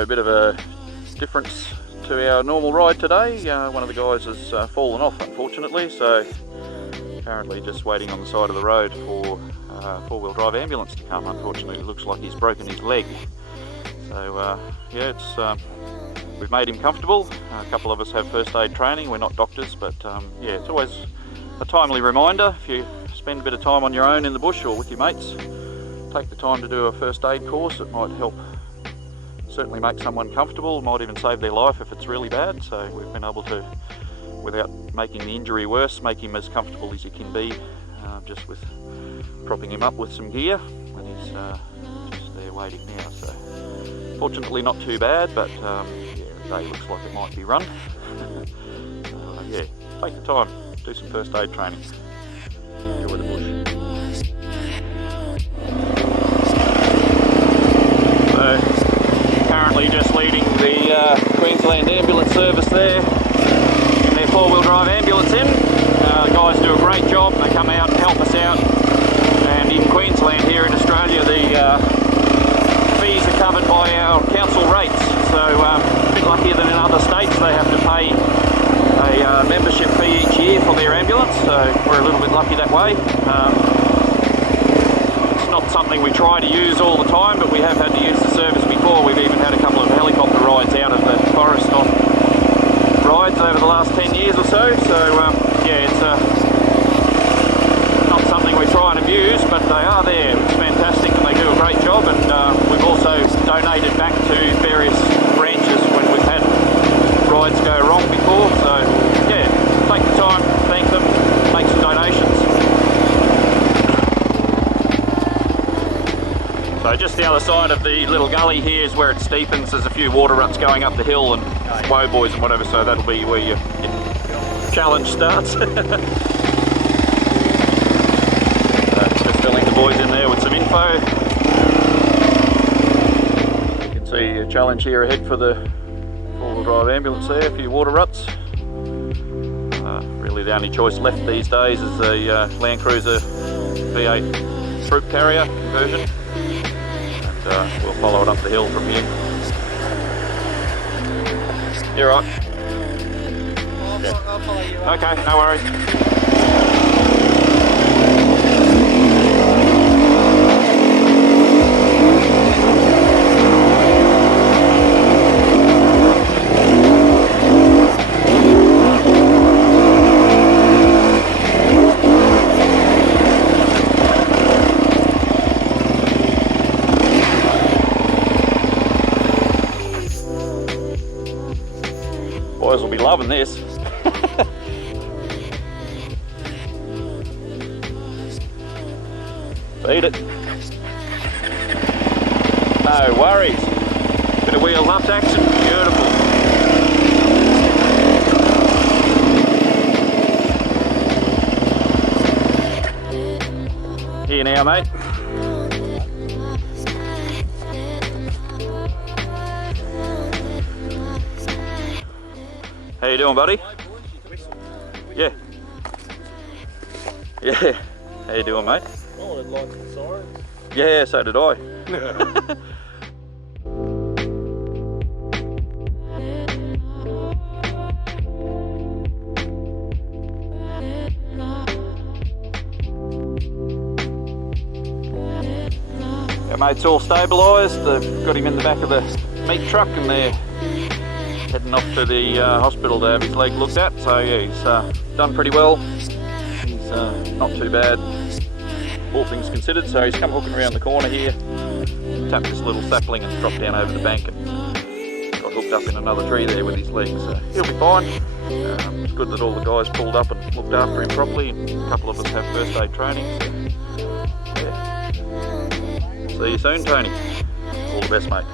So a bit of a difference to our normal ride today. One of the guys has fallen off, unfortunately, so currently just waiting on the side of the road for four-wheel drive ambulance to come. Unfortunately, it looks like he's broken his leg. So yeah, we've made him comfortable. A couple of us have first aid training. We're not doctors, but yeah, it's always a timely reminder. If you spend a bit of time on your own in the bush or with your mates, take the time to do a first aid course. It might help certainly make someone comfortable, might even save their life if it's really bad. So we've been able to, without making the injury worse, make him as comfortable as you can be, just with propping him up with some gear, and he's just there waiting now. So fortunately not too bad, but yeah, the day looks like it might be run. Yeah, take the time, do some first aid training, enjoy the bush. So currently just leading the Queensland Ambulance Service there in their four-wheel drive ambulance in. The guys do a great job. They come out and help us out, and in Queensland here in Australia the fees are covered by our council rates, so a bit luckier than in other states. They have to pay a membership fee each year for their ambulance, so we're a little bit lucky that way. It's not something we try to use all the time, but we have had to use the service before. We've even had a couple of helicopter rides out of the forest on rides over the last 10 years or so. So yeah, it's not something we try and abuse, but they are there. It's fantastic and they do a great job, and we've also donated back to various branches when we've had rides go wrong before. So yeah, take the time, thank them, make some donations. So just the other side of the little gully here is where it steepens. There's a few water ruts going up the hill and woe boys and whatever, so that'll be where your challenge starts. Just filling the boys in there with some info. You can see a challenge here ahead for the four-wheel drive ambulance there, a few water ruts. Really the only choice left these days is the Land Cruiser V8 troop carrier conversion. We'll follow it up the hill from here. You're right. I'll follow you. Okay, no worries. Boys will be loving this. Feed it. No worries. Bit of wheels up action. Beautiful. Here now, mate. How you doing, buddy? Yeah. Yeah. How you doing, mate? Oh, I like the sirens. Yeah, so did I. Our mate's all stabilised. They've got him in the back of the meat truck and they're heading off to the hospital to have his leg looked at. So yeah, he's done pretty well. He's not too bad, all things considered. So he's come hooking around the corner here, tapped this little sapling and dropped down over the bank and got hooked up in another tree there with his leg. So he'll be fine. It's good that all the guys pulled up and looked after him properly, and a couple of us have first aid training. So, yeah. See you soon, Tony. All the best, mate.